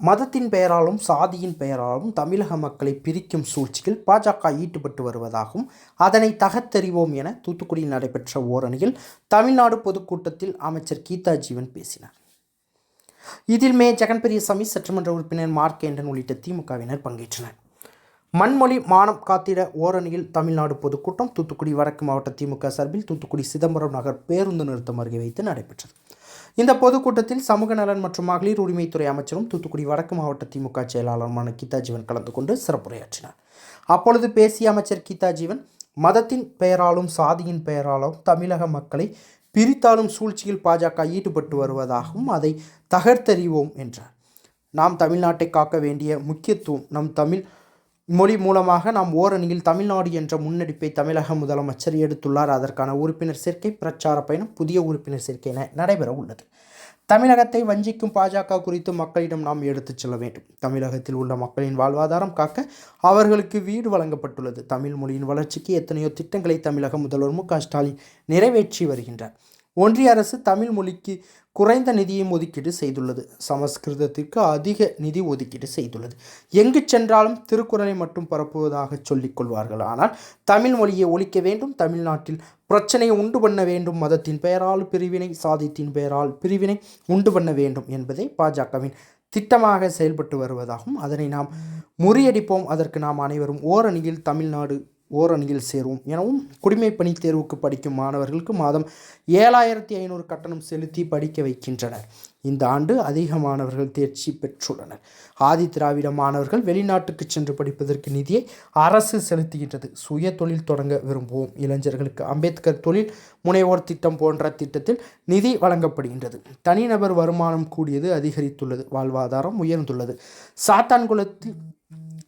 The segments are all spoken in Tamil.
மதத்தின் பெயராலும் சாதியின் பெயராலும் தமிழக மக்களை பிரிக்கும் சூழ்ச்சியில் பாஜக ஈடுபட்டு வருவதாகவும் அதனை தகர்த்தெறிவோம் என தூத்துக்குடியில் நடைபெற்ற ஓரணியில் தமிழ்நாடு பொதுக்கூட்டத்தில் அமைச்சர் கீதா ஜீவன் பேசினார். இதில் மே ஜெகன் பெரியசாமி சட்டமன்ற உறுப்பினர் மார்க்கேண்டன் உள்ளிட்ட திமுகவினர் பங்கேற்றனர். மண்மொழி மானம் காத்திட ஓரணியில் தமிழ்நாடு பொதுக்கூட்டம் தூத்துக்குடி வடக்கு மாவட்ட திமுக சார்பில் தூத்துக்குடி சிதம்பரம் நகர் பேருந்து நிறுத்தம் அருகே வைத்து நடைபெற்றது. இந்த பொதுக்கூட்டத்தில் சமூக நலன் மற்றும் மகளிர் உரிமைத்துறை அமைச்சரும் தூத்துக்குடி வடக்கு மாவட்ட திமுக செயலாளருமான கீதா ஜீவன் கலந்து கொண்டு சிறப்புரையாற்றினார். அப்பொழுது பேசிய அமைச்சர் கீதா ஜீவன் மதத்தின் பெயராலும் சாதியின் பெயராலும் தமிழக மக்களை பிரித்தாலும் சூழ்ச்சியில் பாஜக ஈடுபட்டு வருவதாகவும் அதை தகர்த்தெறிவோம் என்றார். நாம் தமிழ்நாட்டை காக்க வேண்டிய முக்கியத்துவம் நம் தமிழ் மொழி மூலமாக நாம் ஓரணியில் தமிழ்நாடு என்ற முன்னெடுப்பை தமிழக முதலமைச்சர் எடுத்துள்ளார். அதற்கான உறுப்பினர் சேர்க்கை பிரச்சார பயணம் புதிய உறுப்பினர் சேர்க்கை என நடைபெற உள்ளது. தமிழகத்தை வஞ்சிக்கும் பாஜக குறித்து மக்களிடம் நாம் எடுத்துச் செல்ல வேண்டும். தமிழகத்தில் உள்ள மக்களின் வாழ்வாதாரம் காக்க அவர்களுக்கு வீடு வழங்கப்பட்டுள்ளது. தமிழ் மொழியின் வளர்ச்சிக்கு எத்தனையோ திட்டங்களை தமிழக முதல்வர் மு க ஸ்டாலின் நிறைவேற்றி வருகின்றார். ஒன்றிய அரசு தமிழ் மொழிக்கு குறைந்த நிதியும் ஒதுக்கீடு செய்துள்ளது. சமஸ்கிருதத்திற்கு அதிக நிதி ஒதுக்கீடு செய்துள்ளது. எங்கு சென்றாலும் திருக்குறளை மட்டும் பரப்புவதாக சொல்லிக் கொள்வார்கள். ஆனால் தமிழ் மொழியை ஒழிக்க வேண்டும். தமிழ்நாட்டில் பிரச்சனையை உண்டு பண்ண வேண்டும். மதத்தின் பெயரால் பிரிவினை சாதித்தின் பெயரால் பிரிவினை உண்டு பண்ண வேண்டும் என்பதே பாஜகவின் திட்டமாக செயல்பட்டு வருவதாகவும் அதனை நாம் முறியடிப்போம். அதற்கு நாம் அனைவரும் ஓரணியில் தமிழ்நாடு ஓரணியில் சேருவோம். எனவும் குடிமை பணி தேர்வுக்கு படிக்கும் மாணவர்களுக்கு மாதம் ஏழாயிரத்தி ஐநூறு கட்டணம் செலுத்தி படிக்க வைக்கின்றனர். இந்த ஆண்டு அதிக மாணவர்கள் தேர்ச்சி பெற்றுள்ளனர். ஆதி திராவிட மாணவர்கள் வெளிநாட்டுக்கு சென்று படிப்பதற்கு நிதியை அரசு செலுத்துகின்றது. சுய தொழில் தொடங்க விரும்புவோம். இளைஞர்களுக்கு அம்பேத்கர் தொழில் முனைவோர் திட்டம் போன்ற திட்டத்தில் நிதி வழங்கப்படுகின்றது. தனிநபர் வருமானம் கூடியது அதிகரித்துள்ளது. வாழ்வாதாரம் உயர்ந்துள்ளது. சாத்தான்குளத்தில்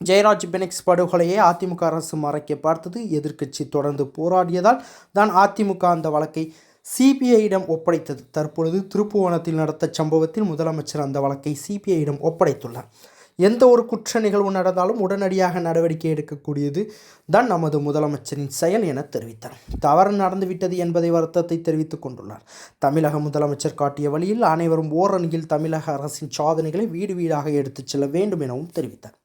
ஜெயராஜ் பெனிக்ஸ் படுகொலையை அதிமுக அரசு மறைக்க பார்த்தது எதிர்க்கட்சி தொடர்ந்து போராடியதால் தான் அதிமுக அந்த வழக்கை சிபிஐயிடம் ஒப்படைத்தது. தற்பொழுது திருப்புவனத்தில் நடத்த சம்பவத்தில் முதலமைச்சர் அந்த வழக்கை சிபிஐயிடம் ஒப்படைத்துள்ளார். எந்த ஒரு குற்ற நிகழ்வு நடந்தாலும் உடனடியாக நடவடிக்கை எடுக்கக்கூடியது தான் நமது முதலமைச்சரின் செயல் என தெரிவித்தார். தவறு நடந்துவிட்டது என்பதை வருத்தத்தை தெரிவித்துக் கொண்டுள்ளார். தமிழக முதலமைச்சர் காட்டிய வழியில் அனைவரும் ஓரணியில் தமிழக அரசின் சாதனைகளை வீடு வீடாக எடுத்துச் செல்ல வேண்டும் எனவும் தெரிவித்தார்.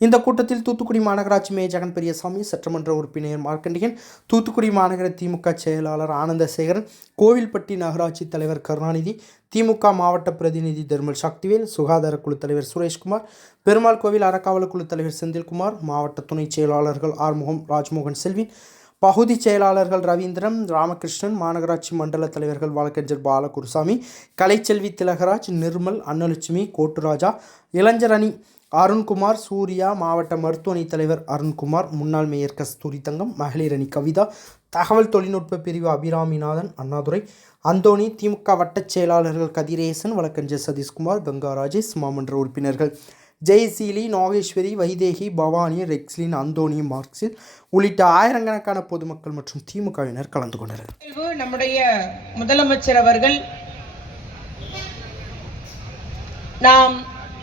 இந்த கூட்டத்தில் தூத்துக்குடி மாநகராட்சி மேயர் ஜெகன் பெரியசாமி சட்டமன்ற உறுப்பினர் மார்க்கண்டியன் தூத்துக்குடி மாநகர திமுக செயலாளர் ஆனந்தசேகரன் கோவில்பட்டி நகராட்சி தலைவர் கருணாநிதி திமுக மாவட்ட பிரதிநிதி தர்மல் சக்திவேல் சுகாதார குழு தலைவர் சுரேஷ்குமார் பெருமாள் கோவில் அறக்காவல் குழு தலைவர் செந்தில்குமார் மாவட்ட துணை செயலாளர்கள் ஆறுமுகம் ராஜ்மோகன் செல்வி பகுதி செயலாளர்கள் ரவீந்திரன் ராமகிருஷ்ணன் மாநகராட்சி மண்டல தலைவர்கள் வழக்கறிஞர் பாலகுருசாமி கலைச்செல்வி திலகராஜ் நிர்மல் அன்னலட்சுமி கோட்டுராஜா இளைஞர் அணி அருண்குமார் சூர்யா மாவட்ட மருத்துவமனை தலைவர் அருண்குமார் முன்னாள் மேயர் கஸ்தூரி தங்கம் மகளிர் அணி கவிதா தகவல் தொழில்நுட்ப பிரிவு அபிராமிநாதன் அண்ணாதுரை அந்தோணி திமுக வட்டச் செயலாளர்கள் கதிரேசன் வழக்கறிஞர் சதீஷ்குமார் கங்கா ராஜேஷ் மாமன்ற உறுப்பினர்கள். ஜெயசீலி நாகேஸ்வரி வைதேகி பவானி ரெக்ஸ்லின் அந்தோனி மார்க்சில் உள்ளிட்ட ஆயிரக்கணக்கான பொதுமக்கள் மற்றும் திமுகவினர் கலந்து கொண்டனர். நம்முடைய முதலமைச்சர் அவர்கள் நாம்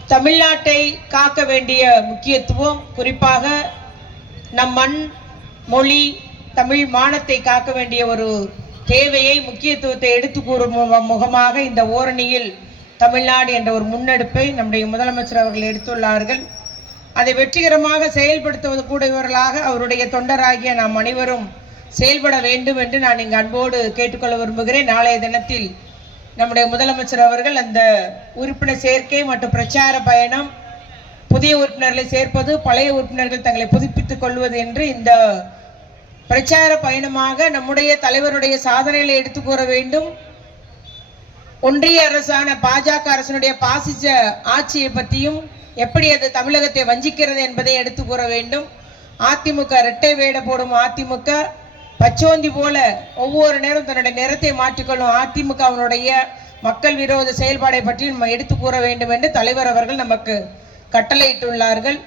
தமிழ்நாட்டை காக்க வேண்டிய முக்கியத்துவம் குறிப்பாக நம் மண் மொழி தமிழ் மானத்தை காக்க வேண்டிய ஒரு தேவையை முக்கியத்துவத்தை எடுத்து கூறும் மு- முகமாக இந்த ஓரணியில் தமிழ்நாடு என்ற ஒரு முன்னெடுப்பை நம்முடைய முதலமைச்சர் அவர்கள் எடுத்துள்ளார்கள். அதை வெற்றிகரமாக செயல்படுத்துவது கூடியவர்களாக அவருடைய தொண்டராகிய நாம் அனைவரும் செயல்பட வேண்டும் என்று நான் இங்கு அன்போடு கேட்டுக்கொள்ள விரும்புகிறேன். நாளைய தினத்தில் நம்முடைய முதலமைச்சர் அவர்கள் அந்த உறுப்பினர் சேர்க்கை மற்றும் பிரச்சார பயணம் புதிய உறுப்பினர்களை சேர்ப்பது பழைய உறுப்பினர்கள் தங்களை புதுப்பித்துக் கொள்வது என்று இந்த பிரச்சார பயணமாக நம்முடைய தலைவருடைய சாதனைகளை எடுத்து கூற வேண்டும். ஒன்றிய அரசான பாஜக அரசனுடைய பாசிச ஆட்சியை பற்றியும் எப்படி அது தமிழகத்தை வஞ்சிக்கிறது என்பதை எடுத்து கூற வேண்டும். அதிமுக இரட்டை வேட போடும் அதிமுக பச்சோந்தி போல ஒவ்வொரு நேரம் தன்னுடைய நிறத்தை மாற்றிக்கொள்ளும் அதிமுகவினுடைய மக்கள் விரோத செயல்பாடை பற்றி நம்ம எடுத்து கூற வேண்டும் என்று தலைவர் அவர்கள் நமக்கு கட்டளையிட்டுள்ளார்கள்.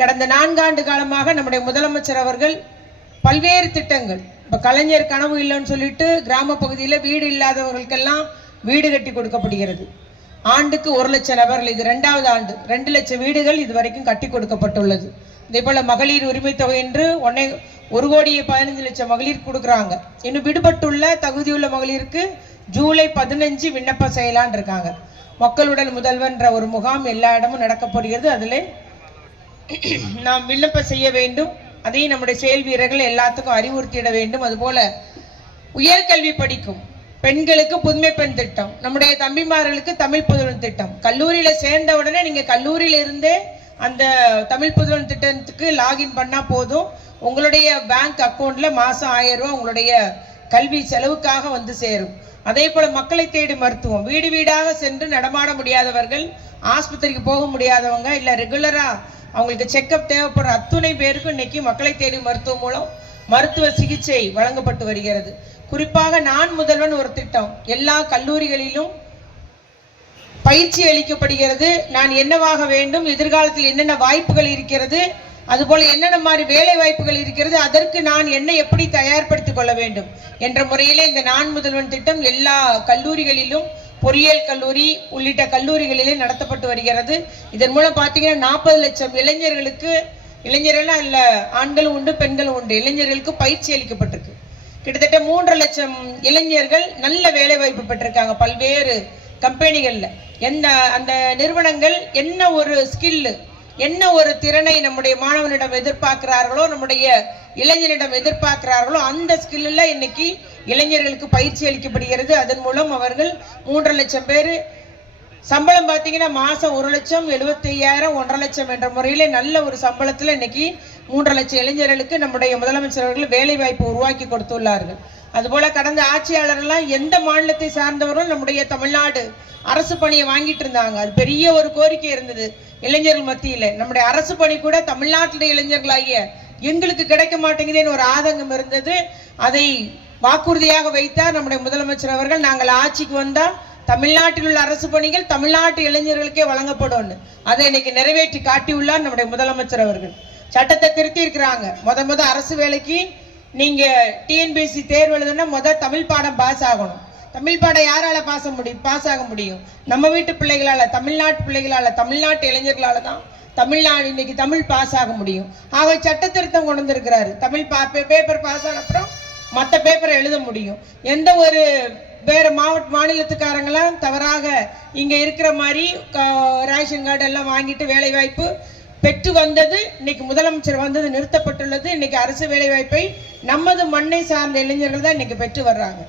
கடந்த நான்காண்டு காலமாக நம்முடைய முதலமைச்சர் அவர்கள் பல்வேறு திட்டங்கள் இப்போ கலைஞர் கனவு இல்லைன்னு சொல்லிட்டு கிராம பகுதியில் வீடு இல்லாதவர்களுக்கெல்லாம் வீடு கட்டி கொடுக்கப்படுகிறது. ஆண்டுக்கு ஒரு லட்சம் நபர்கள் இது ரெண்டாவது ஆண்டு ரெண்டு லட்சம் வீடுகள் இது வரைக்கும் கட்டி கொடுக்கப்பட்டுள்ளது. இதே போல மகளிர் உரிமை தொகை என்று ஒன்னே ஒரு கோடியே பதினஞ்சு லட்சம் மகளிர் கொடுக்குறாங்க. இன்னும் விடுபட்டுள்ள தகுதியுள்ள மகளிருக்கு ஜூலை பதினஞ்சு விண்ணப்பம் செய்யலான் இருக்காங்க. மக்களுடன் முதல்வன்ற ஒரு முகாம் எல்லா இடமும் நடக்க போகிறது. அதில் நாம் விண்ணப்பம் செய்ய வேண்டும். அதையும் நம்முடைய செயல் வீரர்கள் எல்லாத்துக்கும் அறிவுறுத்திட வேண்டும். அதுபோல உயர்கல்வி படிக்கும் பெண்களுக்கு புதுமை பெண் திட்டம் நம்முடைய தம்பிமார்களுக்கு தமிழ் புதுவன் திட்டம். கல்லூரியில சேர்ந்த உடனே நீங்க கல்லூரியில இருந்தே அந்த தமிழ் புதுவன் திட்டத்துக்கு லாகின் பண்ணால் போதும். உங்களுடைய பேங்க் அக்கௌண்ட்டில் மாதம் ஆயிரம் ரூபா உங்களுடைய கல்வி செலவுக்காக வந்து சேரும். அதே போல் மக்களை தேடி மருத்துவம். வீடு வீடாக சென்று நடமாட முடியாதவர்கள் ஆஸ்பத்திரிக்கு போக முடியாதவங்க இல்லை ரெகுலராக அவங்களுக்கு செக்கப் தேவைப்படுற அத்துணை பேருக்கும் இன்னைக்கு மக்களை தேடி மருத்துவம் மூலம் மருத்துவ சிகிச்சை வழங்கப்பட்டு வருகிறது. குறிப்பாக நான் முதல்வன் ஒரு திட்டம். எல்லா கல்லூரிகளிலும் பயிற்சி அளிக்கப்படுகிறது. நான் என்னவாக வேண்டும்? எதிர்காலத்தில் என்னென்ன வாய்ப்புகள் இருக்கிறது? அதுபோல் என்னென்ன மாதிரி வேலை வாய்ப்புகள் இருக்கிறது? அதற்கு நான் என்ன எப்படி தயார்படுத்திக் கொள்ள வேண்டும்? என்ற முறையிலே இந்த நான் முதல்வன் திட்டம் எல்லா கல்லூரிகளிலும் பொறியியல் கல்லூரி உள்ளிட்ட கல்லூரிகளிலே நடத்தப்பட்டு வருகிறது. இதன் மூலம் பார்த்தீங்கன்னா நாற்பது லட்சம் இளைஞர்களுக்கு இளைஞர்கள் அல்ல ஆண்களும் உண்டு பெண்களும் உண்டு. இளைஞர்களுக்கு பயிற்சி அளிக்கப்பட்டிருக்கு. கிட்டத்தட்ட மூன்று லட்சம் இளைஞர்கள் நல்ல வேலை வாய்ப்பு பெற்றிருக்காங்க. பல்வேறு கம்பெனிகளில். எந்த அந்த நிறுவனங்கள் என்ன ஒரு ஸ்கில்லு என்ன ஒரு திறனை நம்முடைய மாணவனிடம் எதிர்பார்க்கிறார்களோ நம்முடைய இளைஞனிடம் எதிர்பார்க்கிறார்களோ அந்த ஸ்கில்லில் இன்னைக்கு இளைஞர்களுக்கு பயிற்சி அளிக்கப்படுகிறது. அதன் மூலம் அவர்கள் மூன்று லட்சம் பேர். சம்பளம் பார்த்தீங்கன்னா மாதம் ஒரு லட்சம் எழுபத்தி ஐயாயிரம் ஒன்றரை லட்சம் என்ற முறையில் நல்ல ஒரு சம்பளத்தில் இன்னைக்கு மூன்று லட்சம் இளைஞர்களுக்கு நம்முடைய முதலமைச்சர் அவர்கள் வேலை வாய்ப்பு உருவாக்கி கொடுத்துள்ளார்கள். அதுபோல கடந்த ஆட்சியாளர்கள்லாம் எந்த மாநிலத்தை சார்ந்தவரும் நம்முடைய தமிழ்நாடு அரசு பணியை வாங்கிட்டு இருந்தாங்க. அது பெரிய ஒரு கோரிக்கை இருந்தது இளைஞர்கள் மத்தியில். நம்முடைய அரசு பணி கூட தமிழ்நாட்டில் இளைஞர்களாகிய எங்களுக்கு கிடைக்க மாட்டேங்குதுன்னு ஒரு ஆதங்கம் இருந்தது. அதை வாக்குறுதியாக வைத்தார் நம்முடைய முதலமைச்சர் அவர்கள் நாங்கள் ஆட்சிக்கு வந்தால் தமிழ்நாட்டில் உள்ள அரசு பணிகள் தமிழ்நாட்டு இளைஞர்களுக்கே வழங்கப்படும் அதை இன்னைக்கு நிறைவேற்றி காட்டியுள்ளார் நம்முடைய முதலமைச்சர் அவர்கள். சட்டத்தை திருத்தி இருக்கிறாங்க முத முத அரசு வேலைக்கு நீங்க டிஎன்பிஎஸ்சி தேர்வு எழுதுனா முத தமிழ் பாடம் பாஸ் ஆகணும். தமிழ் பாடம் யாரால பாச முடியும் பாஸ் ஆக முடியும்? நம்ம வீட்டு பிள்ளைகளால தமிழ்நாட்டு பிள்ளைகளால தமிழ்நாட்டு இளைஞர்களால தான் தமிழ்நாடு இன்னைக்கு தமிழ் பாஸ் ஆக முடியும். ஆக சட்ட திருத்தம் கொண்டு வந்திருக்கிறாரு. தமிழ் பா பேப்பர் பாஸ் ஆன அப்புறம் மற்ற பேப்பரை எழுத முடியும். எந்த ஒரு வேற மாவட்ட மாநிலத்துக்காரங்களாம் தவறாக இங்க இருக்கிற மாதிரி க- ரேஷன் கார்டு எல்லாம் வாங்கிட்டு வேலை வாய்ப்பு பெற்று வந்தது இன்னைக்கு முதலமைச்சர் வந்தது நிறுத்தப்பட்டுள்ளது இன்னைக்கு அரசு வேலைவாய்ப்பை நமது மண்ணை சார்ந்த இளைஞர்கள் தான் இன்னைக்கு பெற்று வர்றாங்க.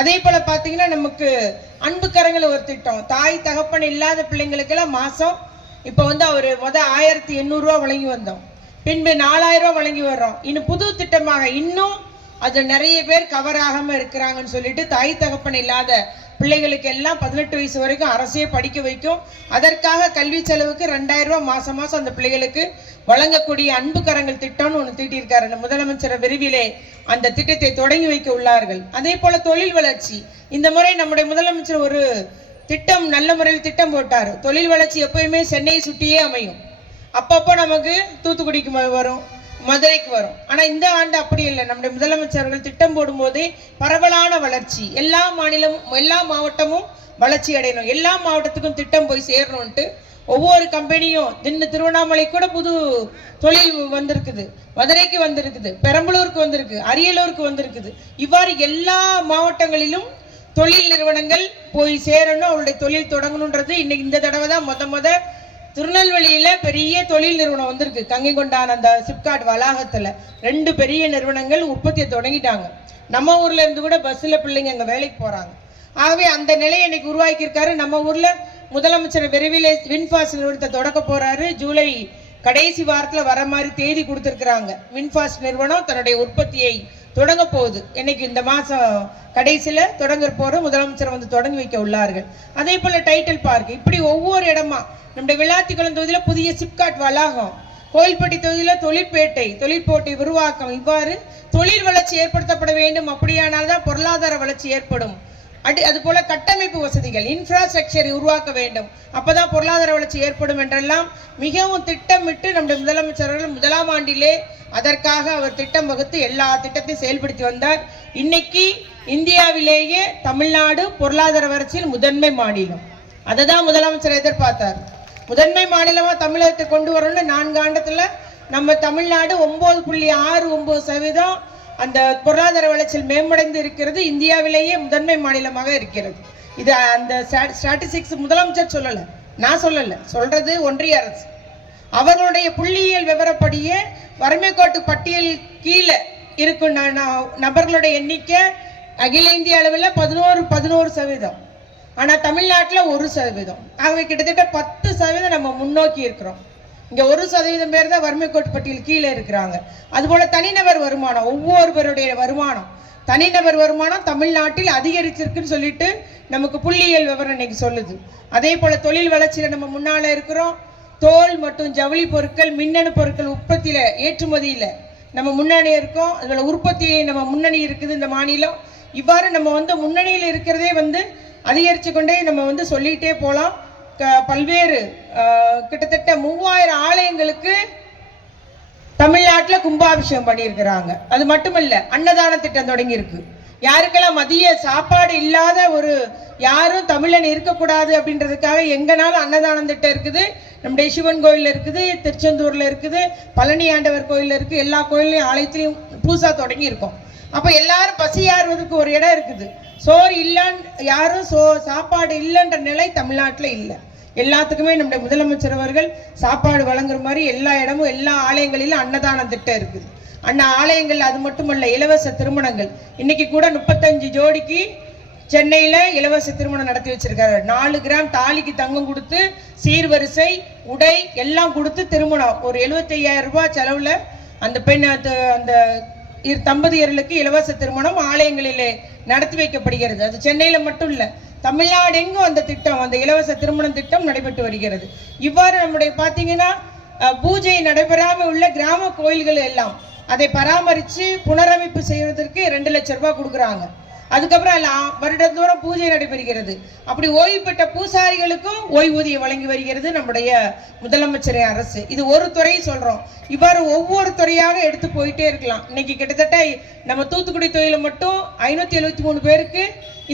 அதே போல பாத்தீங்கன்னா நமக்கு அன்பு ஒரு திட்டம். தாய் தகப்பன் இல்லாத பிள்ளைங்களுக்கெல்லாம் மாசம் இப்போ வந்து அவர் முத ஆயிரத்தி எண்ணூறு ரூபா வழங்கி வந்தோம். பின்பு நாலாயிரம் வழங்கி வர்றோம். இன்னும் புது திட்டமாக இன்னும் அது நிறைய பேர் கவர் ஆகாம இருக்கிறாங்கன்னு சொல்லிட்டு தாய் தகப்பன் இல்லாத பிள்ளைகளுக்கு எல்லாம் பதினெட்டு வயசு வரைக்கும் அரசே படிக்க வைக்கும். அதற்காக கல்வி செலவுக்கு ரெண்டாயிரம் ரூபாய் மாசம் மாசம் அந்த பிள்ளைகளுக்கு வழங்கக்கூடிய அன்பு கரங்கள் திட்டம்னு ஒன்று தீட்டியிருக்காரு. அந்த முதலமைச்சர் விரைவிலே அந்த திட்டத்தை தொடங்கி வைக்க உள்ளார்கள். அதே போல தொழில் வளர்ச்சி. இந்த முறை நம்முடைய முதலமைச்சர் ஒரு திட்டம் நல்ல முறையில் திட்டம் போட்டார். தொழில் வளர்ச்சி எப்பயுமே சென்னையை சுட்டியே அமையும். அப்பப்போ நமக்கு தூத்துக்குடிக்கு வரும். மதுரைக்கு வரும். ஆனால் இந்த ஆண்டு அப்படி இல்லை. நம்முடைய முதலமைச்சர்கள் திட்டம் போடும்போதே பரவலான வளர்ச்சி எல்லா மாநிலமும் எல்லா மாவட்டமும் வளர்ச்சி அடையணும். எல்லா மாவட்டத்துக்கும் திட்டம் போய் சேரணும்ட்டு ஒவ்வொரு கம்பெனியும் தின்னு திருவண்ணாமலை கூட புது தொழில் வந்திருக்குது. மதுரைக்கு வந்திருக்குது பெரம்பலூருக்கு வந்திருக்கு அரியலூருக்கு வந்திருக்குது. இவ்வாறு எல்லா மாவட்டங்களிலும் தொழில் நிறுவனங்கள் போய் சேரணும் அவருடைய தொழில் தொடங்கணுன்றது இன்னைக்கு இந்த தடவை தான் முத முத திருநெல்வேலியில பெரிய தொழில் நிறுவனம் வந்திருக்கு. கங்கை கொண்டான் அந்த சிப்காட் வளாகத்துல. ரெண்டு பெரிய நிறுவனங்கள் உற்பத்தியை தொடங்கிட்டாங்க. நம்ம ஊர்ல இருந்து கூட பஸ்ல பிள்ளைங்க அங்க வேலைக்கு போறாங்க. ஆகவே அந்த நிலையை இன்னைக்கு உருவாக்கியிருக்காரு. நம்ம ஊர்ல முதலமைச்சர் விரைவில் வின்ஃபாஸ்ட் நிறுவனத்தை தொடக்க போறாரு. ஜூலை கடைசி வாரத்துல வர மாதிரி தேதி கொடுத்திருக்கிறாங்க. வின்ஃபாஸ்ட் நிறுவனம் தன்னுடைய உற்பத்தியை தொடங்க போகுது இன்னைக்கு இந்த மாதம் கடைசியில் தொடங்க போகிற முதலமைச்சர் வந்து தொடங்கி வைக்க உள்ளார்கள். அதே போல் டைட்டில் பார்க் இப்படி ஒவ்வொரு இடமா நம்முடைய விளாத்திக்குளம் தொகுதியில் புதிய சிப்காட் வளாகம் கோயில்பட்டி தொகுதியில் தொழிற்பேட்டை தொழிற்போட்டை உருவாக்கம் இவ்வாறு தொழில் வளர்ச்சி ஏற்படுத்தப்பட வேண்டும். அப்படியானால் தான் பொருளாதார வளர்ச்சி ஏற்படும். அடி அது போல கட்டமைப்பு வசதிகள் இன்ஃப்ராஸ்ட்ரக்சரை உருவாக்க வேண்டும். அப்பதான் பொருளாதார வளர்ச்சி ஏற்படும் என்றெல்லாம் மிகவும் திட்டமிட்டு நம்முடைய முதலமைச்சர்கள் முதலாம் ஆண்டிலே அதற்காக அவர் திட்டம் வகுத்து எல்லா திட்டத்தையும் செயல்படுத்தி வந்தார். இன்னைக்கு இந்தியாவிலேயே தமிழ்நாடு பொருளாதார வளர்ச்சியில் முதன்மை மாநிலம். அதை தான் முதலமைச்சர் எதிர்பார்த்தார். முதன்மை மாநிலமாக தமிழகத்தை கொண்டு வரணும்னு நான்கு ஆண்டத்தில் நம்ம தமிழ்நாடு ஒம்பது புள்ளி ஆறு ஒம்பது சதவீதம் அந்த பொருளாதார வளர்ச்சியில் மேம்படைந்து இருக்கிறது இந்தியாவிலேயே முதன்மை மாநிலமாக இருக்கிறது. இது அந்த ஸ்டாட்டிஸ்டிக்ஸ் முதலமைச்சர் சொல்லலை. நான் சொல்லலை. சொல்றது ஒன்றிய அரசு. அவர்களுடைய புள்ளியியல் விவரப்படியே வறுமை கோட்டு பட்டியல் கீழே இருக்கும் ந- நபர்களுடைய எண்ணிக்கை அகில இந்திய அளவில் பதினோரு பதினோரு சதவீதம். ஆனால் தமிழ்நாட்டில் ஒரு சதவீதம். ஆகவே கிட்டத்தட்ட பத்து சதவீதம் நம்ம முன்னோக்கி இருக்கிறோம். இங்கே ஒரு சதவீதம் பேர் தான் வறுமை கோட்பட்டியில் கீழே இருக்கிறாங்க. அதுபோல் தனிநபர் வருமானம் ஒவ்வொருவருடைய வருமானம். தனிநபர் வருமானம் தமிழ்நாட்டில் அதிகரிச்சிருக்குன்னு சொல்லிட்டு நமக்கு புள்ளியியல் விவரம் இன்னைக்கு சொல்லுது. அதே போல் தொழில் வளர்ச்சியில் நம்ம முன்னால் இருக்கிறோம். தோல் மற்றும் ஜவுளி பொருட்கள் மின்னணு பொருட்கள் உற்பத்தியில் ஏற்றுமதியில் நம்ம முன்னணி இருக்கோம். அதில் உற்பத்தி நம்ம முன்னணி இருக்குது இந்த மாநிலம். இவ்வாறு நம்ம வந்து முன்னணியில் இருக்கிறதே வந்து அதிகரித்து கொண்டே நம்ம வந்து சொல்லிகிட்டே போகலாம் பல்வேறு கிட்டத்தட்ட மூவாயிரம் ஆலயங்களுக்கு தமிழ்நாட்டில் கும்பாபிஷேகம் பண்ணியிருக்கிறாங்க. அது மட்டுமல்ல அன்னதான திட்டம் தொடங்கியிருக்கு. யாருக்கெல்லாம் மதிய சாப்பாடு இல்லாத ஒரு யாரும் தமிழன் இருக்கக்கூடாது அப்படின்றதுக்காக எங்கனாலும் அன்னதானம் திட்டம் இருக்குது. நம்முடைய சிவன் கோயில் இருக்குது திருச்செந்தூரில் இருக்குது பழனி ஆண்டவர் கோயில் இருக்குது எல்லா கோயிலையும் ஆலயத்திலையும் பூசா தொடங்கி இருக்கோம் அப்போ எல்லாரும் பசியாறுவதற்கு ஒரு இடம் இருக்குது. சோறு இல்லைன்னு யாரும் சோ சாப்பாடு இல்லைன்ற நிலை தமிழ்நாட்டில் இல்லை. எல்லாத்துக்குமே நம்முடைய முதலமைச்சர் அவர்கள் சாப்பாடு வழங்குற மாதிரி எல்லா இடமும் எல்லா ஆலயங்களிலும் அன்னதான திட்டம் இருக்குது. அண்ணா ஆலயங்கள் அது மட்டுமல்ல இலவச திருமணங்கள். இன்னைக்கு கூட முப்பத்தஞ்சு ஜோடிக்கு சென்னையில இலவச திருமணம் நடத்தி வச்சிருக்காரு. நாலு கிராம் தாலிக்கு தங்கம் கொடுத்து சீர்வரிசை உடை எல்லாம் கொடுத்து திருமணம். ஒரு 75000 ரூபாய் செலவில் அந்த பெண் அந்த இரு தம்பதியர்களுக்கு இலவச திருமணம் ஆலயங்களிலே நடத்தி வைக்கப்படுகிறது. அது சென்னையில் மட்டும் இல்லை தமிழ்நாடு எங்கும் அந்த திட்டம் அந்த இலவச திருமணம் திட்டம் நடைபெற்று வருகிறது. இவ்வாறு நம்முடைய பார்த்தீங்கன்னா பூஜை நடைபெறாம உள்ள கிராம கோயில்கள் எல்லாம் அதை பராமரித்து புனரமைப்பு செய்வதற்கு ரெண்டு லட்ச ரூபாய் கொடுக்குறாங்க. அதுக்கப்புறம் எல்லாம் வருடந்தோறும் பூஜை நடைபெறுகிறது. அப்படி ஓய்வு பெற்ற பூசாரிகளுக்கும் ஓய்வூதியம் வழங்கி வருகிறது நம்முடைய முதலமைச்சர் அரசு. இது ஒரு துறை சொல்றோம். இவ்வாறு ஒவ்வொரு துறையாக எடுத்து போயிட்டே இருக்கலாம். இன்னைக்கு கிட்டத்தட்ட நம்ம தூத்துக்குடி தொழில மட்டும் ஐநூத்தி எழுபத்தி மூணு பேருக்கு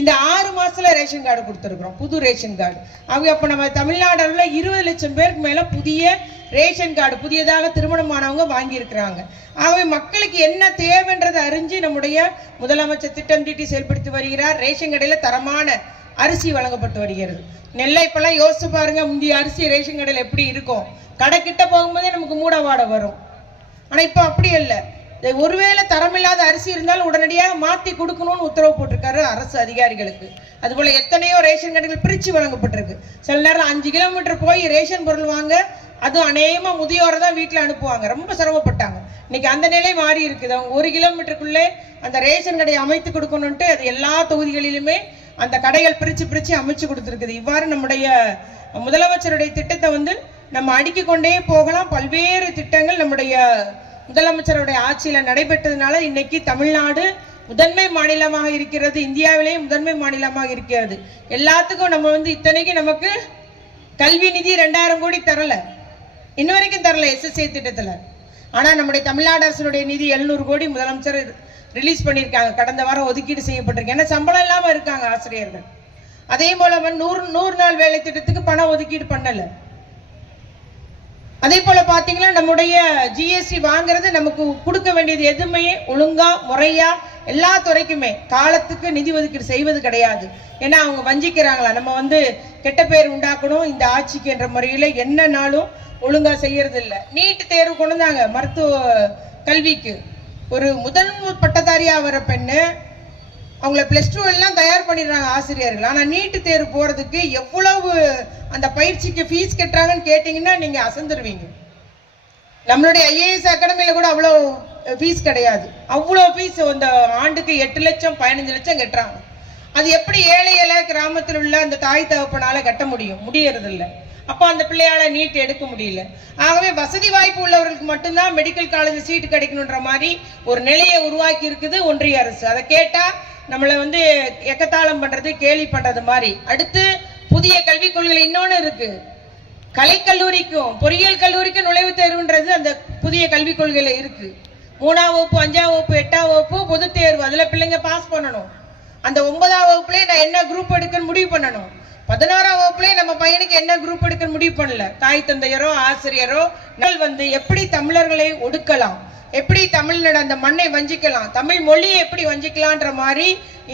இந்த ஆறு மாசத்துல ரேஷன் கார்டு கொடுத்துருக்குறோம். புது ரேஷன் கார்டு. அவங்க அப்ப நம்ம தமிழ்நாடு அளவில் இருபது லட்சம் பேருக்கு மேல புதிய ரேஷன் கார்டு புதியதாக திருமணமானவங்க வாங்கியிருக்கிறாங்க. ஆகவே மக்களுக்கு என்ன தேவைன்றதை அறிஞ்சு நம்முடைய முதலமைச்சர் திட்டம் தீட்டி செயல்படுத்தி வருகிறார். ரேஷன் கடையில தரமான அரிசி வழங்கப்பட்டு வருகிறது. நெல்லை இப்பெல்லாம் யோசிச்சு பாருங்க முந்தைய அரிசி ரேஷன் கடையில் எப்படி இருக்கும்? கடை கிட்ட போகும்போதே நமக்கு மூட வரும். ஆனா இப்போ அப்படி இல்லை. ஒருவேளை தரமில்லாத அரிசி இருந்தாலும் உடனடியாக மாத்தி கொடுக்கணும்னு உத்தரவு போட்டிருக்காரு அரசு அதிகாரிகளுக்கு. அதுபோல் எத்தனையோ ரேஷன் கடைகள் பிரிச்சு வழங்கப்பட்டிருக்கு. சில நேரம் அஞ்சு கிலோமீட்டர் போய் ரேஷன் பொருள் வாங்க அதுவும் அநேகமாக முதியோரை தான் வீட்டில் அனுப்புவாங்க. ரொம்ப சிரமப்பட்டாங்க. இன்னைக்கு அந்த நிலை மாறி இருக்குது. அவங்க ஒரு கிலோமீட்டருக்குள்ளே அந்த ரேஷன் கடையை அமைத்து கொடுக்கணுன்ட்டு அது எல்லா தொகுதிகளிலுமே அந்த கடைகள் பிரிச்சு பிரித்து அமைச்சு கொடுத்துருக்குது. இவ்வாறு நம்முடைய முதலமைச்சருடைய திட்டத்தை வந்து நம்ம அடுக்கிக் கொண்டே போகலாம். பல்வேறு திட்டங்கள் நம்முடைய முதலமைச்சருடைய ஆட்சியில் நடைபெற்றதுனால இன்னைக்கு தமிழ்நாடு முதன்மை மாநிலமாக இருக்கிறது. இந்தியாவிலேயே முதன்மை மாநிலமாக இருக்கிறது. எல்லாத்துக்கும் நம்ம வந்து இத்தனைக்கு நமக்கு கல்வி நிதி ரெண்டாயிரம் கோடி தரலை. இன்ன வரைக்கும் தரல எஸ்எஸ்ஏ திட்டத்துல. ஆனா நம்முடைய தமிழ்நாடு அரசுடைய நிதி எழுநூறு கோடி முதலமைச்சர் ரிலீஸ் பண்ணியிருக்காங்க. கடந்த வாரம் ஒதுக்கீடு செய்யப்பட்டிருக்கு. ஏன்னா சம்பளம் இல்லாம இருக்காங்க ஆசிரியர்கள். அதே போல வந்து நூறு நூறு நாள் வேலை திட்டத்துக்கு பணம் ஒதுக்கீடு பண்ணலை. அதே போல பாத்தீங்கன்னா நம்முடைய ஜிஎஸ்டி வாங்குறது நமக்கு கொடுக்க வேண்டியது எதுவுமே ஒழுங்கா முறையா எல்லா துறைக்குமே. காலத்துக்கு நிதி ஒதுக்கீடு செய்வது கிடையாது. ஏன்னா அவங்க வஞ்சிக்கிறாங்களா? நம்ம வந்து கெட்ட பேர் உண்டாக்கணும் இந்த ஆட்சிக்கு என்ற முறையில் என்ன நாளும் ஒழுங்காக செய்யறது நீட்டு நீட் தேர்வு கொண்டு வந்தாங்க மருத்துவ கல்விக்கு. ஒரு முதல் பட்டதாரியாக வர பெண்ணு அவங்கள ப்ளஸ் டூ எல்லாம் தயார் பண்ணிடுறாங்க ஆசிரியர்கள். ஆனால் நீட்டு தேர்வு போகிறதுக்கு எவ்வளவு அந்த பயிற்சிக்கு ஃபீஸ் கட்டுறாங்கன்னு கேட்டிங்கன்னா நீங்கள் அசந்துருவீங்க. நம்மளுடைய ஐஏஎஸ் அகாடமியில் கூட அவ்வளோ ஃபீஸ் கிடையாது. அவ்வளோ ஃபீஸ் அந்த ஆண்டுக்கு எட்டு லட்சம் பதினஞ்சு லட்சம் கட்டுறாங்க. அது எப்படி ஏழை கிராமத்தில் உள்ள அந்த தாய் தகப்பனால கட்ட முடியும்? முடியறதில்ல. அப்போ அந்த பிள்ளையால நீட் எடுக்க முடியல. ஆகவே வசதி வாய்ப்பு உள்ளவர்களுக்கு மட்டும்தான் மெடிக்கல் காலேஜ் சீட்டு கிடைக்கணுன்ற மாதிரி ஒரு நிலையை உருவாக்கி இருக்குது ஒன்றிய அரசு. அதை கேட்டா நம்மளை வந்து எக்கத்தாளம் பண்றது கேலி பண்றது மாதிரி. அடுத்து புதிய கல்விக் கொள்கை இன்னொன்று இருக்கு. கலைக்கல்லூரிக்கும் பொறியியல் கல்லூரிக்கும் நுழைவுத் தேர்வுன்றது அந்த புதிய கல்விக் கொள்கையில் இருக்கு. மூணாம் வகுப்பு அஞ்சாம் வகுப்பு எட்டாம் வகுப்பு பொது தேர்வு. அதுல பிள்ளைங்க பாஸ் பண்ணணும். அந்த ஒன்பதாம் வகுப்புலேயே நான் என்ன குரூப் எடுக்கன்னு முடிவு பண்ணணும். பதினாறாம் வகுப்புலேயே நம்ம பையனுக்கு என்ன குரூப் எடுக்கன்னு முடிவு பண்ணல. தாய் தந்தையரோ ஆசிரியரோ நாள் வந்து எப்படி தமிழர்களை ஒடுக்கலாம்? எப்படி தமிழ்நாடு அந்த மண்ணை வஞ்சிக்கலாம்? தமிழ் மொழியை எப்படி வஞ்சிக்கலான்ற மாதிரி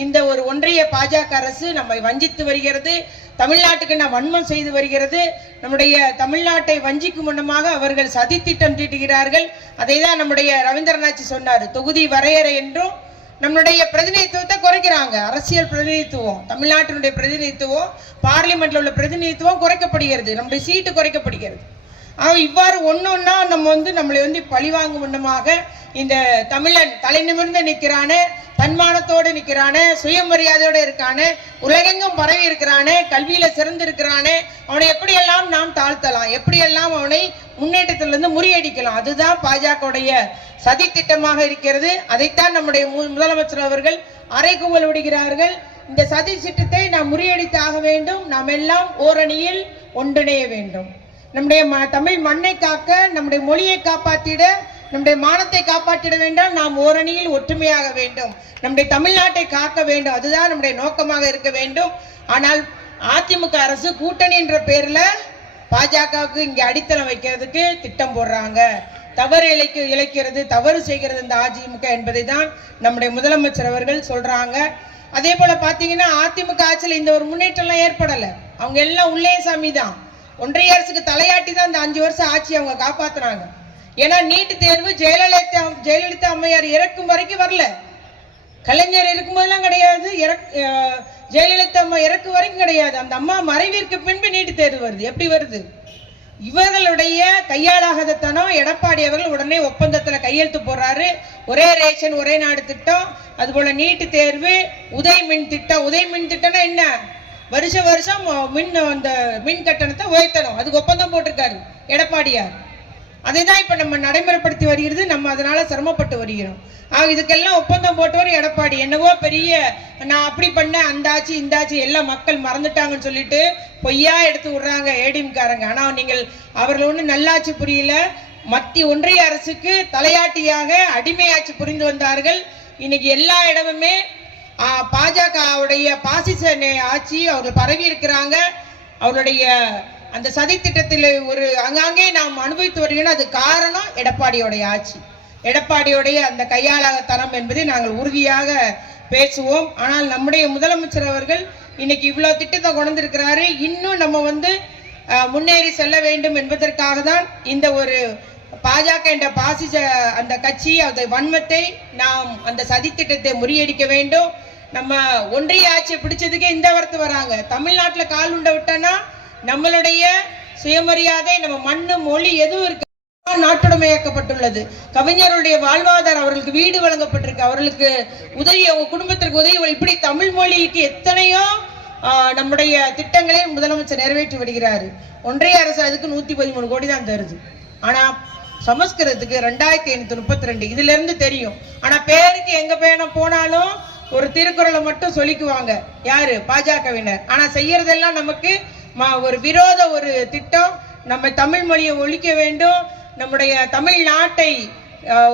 இந்த ஒரு ஒன்றிய பாஜக அரசு நம்மை வஞ்சித்து வருகிறது. தமிழ்நாட்டுக்கு நான் வன்மம் செய்து வருகிறது. நம்முடைய தமிழ்நாட்டை வஞ்சிக்கும் முன்னமாக அவர்கள் சதி திட்டம் தீட்டுகிறார்கள். அதை தான் நம்முடைய ரவீந்திரநாத் சொன்னார். தொகுதி வரையறை என்றும் நம்மளுடைய பிரதிநிதித்துவத்தை குறைக்கிறாங்க. அரசியல் பிரதிநிதித்துவம் தமிழ்நாட்டினுடைய பிரதிநிதித்துவம் பார்லிமெண்ட்ல உள்ள பிரதிநிதித்துவம் குறைக்கப்படுகிறது. நம்முடைய சீட்டு குறைக்கப்படுகிறது. ஆக இவ்வாறு ஒன்னொன்னா நம்ம வந்து நம்மளை வந்து பழிவாங்கும் வண்ணமாக இந்த தமிழன் தலை நிமிர்ந்து நிற்கிறான தன்மானத்தோடு நிற்கிறான சுயமரியாதையோடு இருக்கானே உலகெங்கும் பரவி இருக்கிறானே கல்வியில சிறந்து இருக்கிறானே அவனை எப்படியெல்லாம் நாம் தாழ்த்தலாம்? எப்படியெல்லாம் அவனை முன்னேற்றத்திலிருந்து முறியடிக்கலாம். அதுதான் பாஜகவுடைய சதி திட்டமாக இருக்கிறது. அதைத்தான் நம்முடைய மு- முதலமைச்சர் அவர்கள் அறைகூவல் விடுகிறார்கள். இந்த சதி திட்டத்தை நாம் முறியடித்து ஆக வேண்டும். நாம் எல்லாம் ஓரணியில் ஒன்றிணைய வேண்டும். நம்முடைய ம- தமிழ் மண்ணை காக்க நம்முடைய மொழியை காப்பாற்றிட நம்முடைய மானத்தை காப்பாற்றிட வேண்டாம். நாம் ஓரணியில் ஒற்றுமையாக வேண்டும். நம்முடைய தமிழ்நாட்டை காக்க வேண்டும். அதுதான் நம்முடைய நோக்கமாக இருக்க வேண்டும். ஆனால் அதிமுக அரசு கூட்டணி என்ற பேரில் பாஜகவுக்கு இங்கே அடித்தளம் வைக்கிறதுக்கு திட்டம் போடுறாங்க. தவறு இழைக்க இழைக்கிறது தவறு செய்கிறது இந்த அதிமுக என்பதை தான் நம்முடைய முதலமைச்சர் அவர்கள் சொல்கிறாங்க அதே போல் பார்த்தீங்கன்னா அதிமுக ஆட்சியில் இந்த ஒரு முன்னேற்றம்லாம் ஏற்படலை. அவங்க எல்லாம் உள்ளே சாமி தான். ஒன்றிய அரசுக்கு தலையாட்டி தான் இந்த அஞ்சு வருஷம் ஆட்சி அவங்க காப்பாற்றுறாங்க ஏன்னா நீட்டு தேர்வு ஜெயலலிதா ஜெயலலிதா அம்மையார் இறக்கும் வரைக்கும் வரல. கலைஞர் இருக்கும்போதெல்லாம் கிடையாது. இறக்- ஜெயலலிதா அம்மா இறக்கு வரைக்கும் கிடையாது. அந்த அம்மா மறைவிற்கு பின்பு நீட்டு தேர்வு வருது. எப்படி வருது? இவர்களுடைய கையாளாகாதத்தனம் எடப்பாடி அவர்கள் உடனே ஒப்பந்தத்துல கையெழுத்து போடுறாரு. ஒரே ரேஷன் ஒரே நாடு திட்டம் அதுபோல் நீட்டு தேர்வு உதய் மின் திட்டம். உதய் மின் திட்டம்னா என்ன? வருஷ வருஷம் மின் அந்த மின் கட்டணத்தை உயர்த்தணும். அதுக்கு ஒப்பந்தம் போட்டிருக்காரு எடப்பாடியார். அதை தான் இப்போ நம்ம நடைமுறைப்படுத்தி வருகிறது நம்ம அதனால சிரமப்பட்டு வருகிறோம். ஆக இதுக்கெல்லாம் ஒப்பந்தம் போட்டவர் எடப்பாடி. என்னவோ பெரிய நான் அப்படி பண்ணேன் அந்த ஆட்சி இந்த எல்லாம் மக்கள் மறந்துட்டாங்கன்னு சொல்லிட்டு பொய்யா எடுத்து விடுறாங்க ஏடிஎம்காரங்க. ஆனால் நீங்கள் அவர்கள் ஒன்றும் நல்லாட்சி புரியல. மத்திய ஒன்றிய அரசுக்கு தலையாட்டியாக அடிமையாட்சி புரிந்து வந்தார்கள். இன்னைக்கு எல்லா இடமுமே பாஜகவுடைய பாசிச ஆட்சி அவர்கள் பரவி இருக்கிறாங்க. அவருடைய அந்த சதி திட்டத்தில் ஒரு அங்காங்கே நாம் அனுபவித்து வருகிறோம் அது காரணம் எடப்பாடியோடைய ஆட்சி. எடப்பாடியோடைய அந்த கையாளத்தனம் என்பதை நாங்கள் உறுதியாக பேசுவோம். ஆனால் நம்முடைய முதலமைச்சர் அவர்கள் இன்னைக்கு இவ்வளோ திட்டத்தை கொண்டிருக்கிறாரு. இன்னும் நம்ம வந்து முன்னேறி செல்ல வேண்டும் என்பதற்காக தான் இந்த ஒரு பாஜக என்ற பாசிச அந்த கட்சி அந்த வன்மத்தை நாம் அந்த சதி திட்டத்தை முறியடிக்க வேண்டும். நம்ம ஒன்றிய ஆட்சியை பிடிச்சதுக்கே இந்த வரத்து வராங்க. தமிழ்நாட்டில் கால் உண்ட விட்டோன்னா நம்மளுடைய சுயமரியாதை நம்ம மண்ணு மொழி எதுவும் இருக்கு. நாட்டுடைமையாக்கப்பட்டுள்ளது. கவிஞருடைய வாழ்வாதாரம் அவர்களுக்கு வீடு வழங்கப்பட்டிருக்கு. அவர்களுக்கு உதவி அவங்க குடும்பத்திற்கு உதவி இப்படி தமிழ் மொழிக்கு எத்தனையோ நம்முடைய திட்டங்களை முதலமைச்சர் நிறைவேற்றி வருகிறார் ஒன்றிய அரசு அதுக்கு நூத்தி பதிமூணு கோடி தான் தருது. ஆனா சமஸ்கிருதத்துக்கு ரெண்டாயிரத்தி ஐநூத்தி முப்பத்தி ரெண்டு இதுல இருந்து தெரியும். ஆனா பேருக்கு எங்க பேன போனாலும் ஒரு திருக்குறளை மட்டும் சொல்லிக்குவாங்க. யாரு? பாஜகவினர் ஆனா செய்யறதெல்லாம் நமக்கு ஒரு விரோத ஒரு திட்டம். நம்ம தமிழ் மொழியை ஒழிக்க வேண்டும். நம்முடைய தமிழ்நாட்டை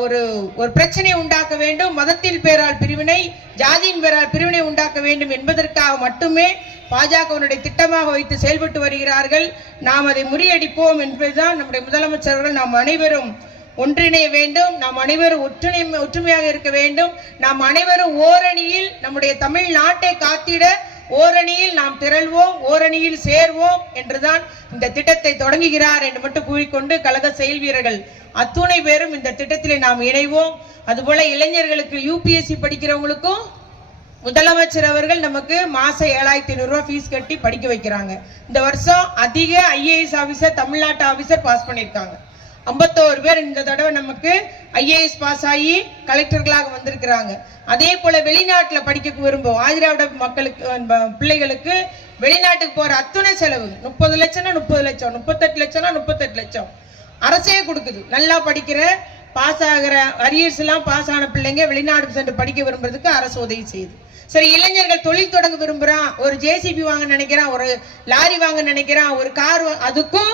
ஒரு ஒரு பிரச்சனையை உண்டாக்க வேண்டும். மதத்தில் பேரால் பிரிவினை ஜாதியின் பேரால் பிரிவினை உண்டாக்க வேண்டும் என்பதற்காக மட்டுமே பாஜகவினுடைய திட்டமாக வைத்து செயல்பட்டு வருகிறார்கள். நாம் அதை முறியடிப்போம் என்பதுதான் நம்முடைய முதலமைச்சர்கள் நாம் அனைவரும் ஒன்றிணைய வேண்டும். நாம் அனைவரும் ஒற்றுமை ஒற்றுமையாக இருக்க வேண்டும். நாம் அனைவரும் ஓரணியில் நம்முடைய தமிழ் நாட்டை காத்திட ஓரணியில் நாம் திரள்வோம் ஓரணியில் சேர்வோம் என்றுதான் இந்த திட்டத்தை தொடங்குகிறார் என்று மட்டும் கூறிக்கொண்டு கழக செயல் வீரர்கள் அத்துணை பேரும் இந்த திட்டத்திலே நாம் இணைவோம். அதுபோல இளைஞர்களுக்கு யூபிஎஸ்சி படிக்கிறவங்களுக்கும் முதலமைச்சர் அவர்கள் நமக்கு மாசம் ஏழாயிரத்தி ஐநூறுரூவா ஃபீஸ் கட்டி படிக்க வைக்கிறாங்க. இந்த வருஷம் அதிக ஐஏஎஸ் ஆஃபீஸர் தமிழ்நாட்டு ஆஃபீஸர் பாஸ் பண்ணியிருக்காங்க. ஐம்பத்தோரு பேர் இந்த தடவை நமக்கு ஐஏஎஸ் பாஸ் ஆகி கலெக்டர்களாக வந்திருக்கிறாங்க. அதே போல வெளிநாட்டில் படிக்க விரும்பும் ஆதிராவிட மக்களுக்கு பிள்ளைகளுக்கு வெளிநாட்டுக்கு போற அத்துணை செலவு முப்பது லட்சம்னா முப்பது லட்சம் முப்பத்தெட்டு லட்சம்னா முப்பத்தெட்டு லட்சம். அரசே கொடுக்குது. நல்லா படிக்கிற பாஸ் ஆகிற அரியர்ஸ் எல்லாம் பாஸ் ஆன பிள்ளைங்க வெளிநாடு சென்று படிக்க விரும்புறதுக்கு அரசு உதவி செய்யுது. சரி இளைஞர்கள் தொழில் தொடங்க விரும்புறான். ஒரு ஜேசிபி வாங்க நினைக்கிறான் ஒரு லாரி வாங்க நினைக்கிறான் ஒரு கார் அதுக்கும்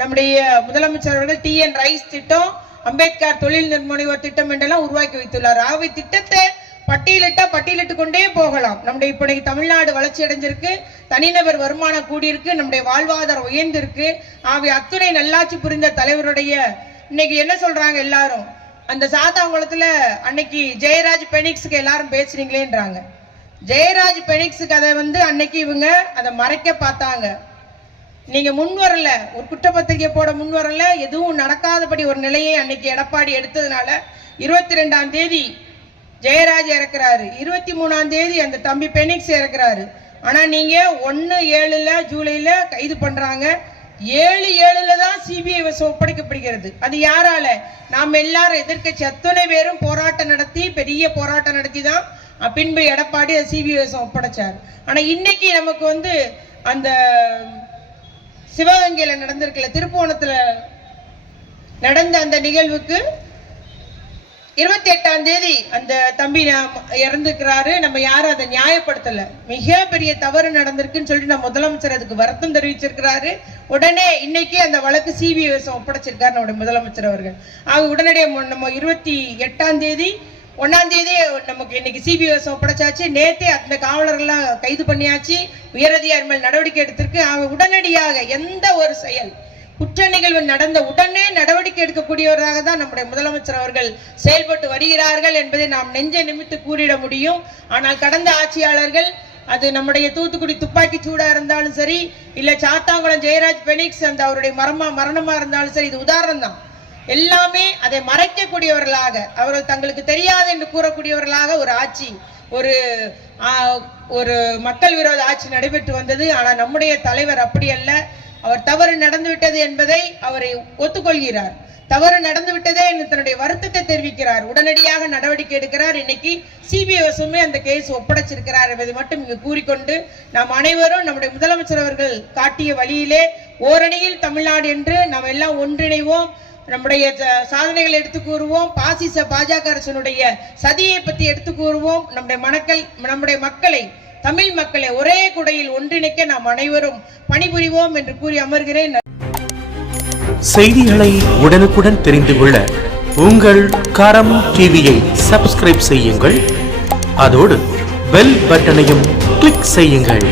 நம்முடைய முதலமைச்சர் அவர்கள் டிஎன் ரைஸ் திட்டம் அம்பேத்கர் தொழில் நிர்முனைவர் திட்டம் என்றெல்லாம் உருவாக்கி வைத்துள்ளார். ஆகவே திட்டத்தை பட்டியலிட்டா பட்டியலிட்டு கொண்டே போகலாம். நம்முடைய இப்போ தமிழ்நாடு வளர்ச்சி அடைஞ்சிருக்கு தனிநபர் வருமானம் கூடியிருக்கு நம்முடைய வாழ்வாதாரம் உயர்ந்திருக்கு. ஆகவே அத்துணை நல்லாட்சி புரிந்த தலைவருடைய இன்னைக்கு என்ன சொல்றாங்க எல்லாரும்? அந்த சாத்தாங்குளத்துல அன்னைக்கு ஜெயராஜ் பெனிக்ஸுக்கு எல்லாரும் பேசுறீங்களேன்றாங்க. ஜெயராஜ் பெனிக்ஸுக்கு அதை வந்து அன்னைக்கு இவங்க அதை மறைக்க பார்த்தாங்க. நீங்கள் முன் வரல. ஒரு குற்றப்பத்திரிகை போட முன் வரல. எதுவும் நடக்காதபடி ஒரு நிலையை அன்னைக்கு எடப்பாடி எடுத்ததுனால இருபத்தி ரெண்டாம் தேதி ஜெயராஜ் இறக்குறாரு. இருபத்தி மூணாம் தேதி அந்த தம்பி பெனிக்ஸ் இறக்குறாரு. ஆனால் நீங்கள் ஒன்று ஏழில் ஜூலையில் கைது பண்ணுறாங்க ஏழு ஏழுல தான் சிபிஐ ஒப்படைக்கப்படுகிறது. அது யாரால? நாம் எல்லாரும் எதிர்க்கட்சி அத்தனை பேரும் போராட்டம் நடத்தி பெரிய போராட்டம் நடத்தி தான் பின்பு எடப்பாடி சிபிஐ ஒப்படைச்சார். ஆனால் இன்னைக்கு நமக்கு வந்து அந்த சிவகங்கையில் நடந்திருக்கல. திருப்போணத்தில் நடந்த அந்த நிகழ்வுக்கு இருபத்தி எட்டாம் தேதி அந்த தம்பி இறந்துக்கிறாரு. நம்ம யாரும் அதை நியாயப்படுத்தல. மிக பெரிய தவறு நடந்திருக்குன்னு சொல்லிட்டு நம்ம முதலமைச்சர் அதுக்கு வருத்தம் தெரிவிச்சிருக்கிறாரு. உடனே இன்னைக்கு அந்த வழக்கு சிபிஐ ஒப்படைச்சிருக்காரு நம்முடைய முதலமைச்சர் அவர்கள். ஆக உடனடியாக நம்ம இருபத்தி எட்டாம் தேதி ஒன்னாம் தேதி நமக்கு இன்னைக்கு சிபிஎஸ் ஒப்படைச்சாச்சு நேத்தே அந்த காவலர்கள்லாம் கைது பண்ணியாச்சு. உயரதிகாரி மேல் நடவடிக்கை எடுத்திருக்கு. அவங்க உடனடியாக எந்த ஒரு செயல் குற்ற நிகழ்வு நடந்த உடனே நடவடிக்கை எடுக்கக்கூடியவராக தான் நம்முடைய முதலமைச்சர் அவர்கள் செயல்பட்டு வருகிறார்கள் என்பதை நாம் நெஞ்ச நிமித்து கூறிட முடியும். ஆனால் கடந்த ஆட்சியாளர்கள் அது நம்முடைய தூத்துக்குடி துப்பாக்கி சூடா இருந்தாலும் சரி இல்ல சாத்தாங்குளம் ஜெயராஜ் பெனிக்ஸ் அந்த அவருடைய மரமா மரணமா இருந்தாலும் சரி இது உதாரணம் தான். எல்லாமே அதை மறைக்கக்கூடியவர்களாக அவர்கள் தங்களுக்கு தெரியாது என்று கூறக்கூடியவர்களாக ஒரு ஆட்சி ஒரு ஒரு மக்கள் விரோத ஆட்சி நடைபெற்று வந்தது. ஆனால் நம்முடைய தலைவர் அப்படி அல்ல. அவர் தவறு நடந்துவிட்டது என்பதை அவரை ஒத்துக்கொள்கிறார். தவறு நடந்து விட்டதே என்று தன்னுடைய வருத்தத்தை தெரிவிக்கிறார். உடனடியாக நடவடிக்கை எடுக்கிறார். இன்னைக்கு சிபிஐ வசமே அந்த கேஸ் ஒப்படைச்சிருக்கிறார் என்பதை மட்டும் இங்கு கூறிக்கொண்டு நாம் அனைவரும் நம்முடைய முதலமைச்சர் அவர்கள் காட்டிய வழியிலே ஓரணியில் தமிழ்நாடு என்று நாம் எல்லாம் ஒன்றிணைவோம். நம்முடைய சாதனைகளை எடுத்து கூறுவோம். பாசிச பாஜக அரசனுடைய சதியை பற்றி எடுத்து கூறுவோம். நம்முடைய மனக்கள் நம்முடைய மக்களை தமிழ் மக்களை ஒரே குடையில் ஒன்றிணைக்க நாம் அனைவரும் பணிபுரிவோம் என்று கூறி அமர்கிறேன். செய்திகளை உடனுக்குடன் தெரிந்து கொள்ள உங்கள் கரம் டிவியை சப்ஸ்கிரைப் செய்யுங்கள். அதோடு பெல் பட்டனையும் கிளிக் செய்யுங்கள்.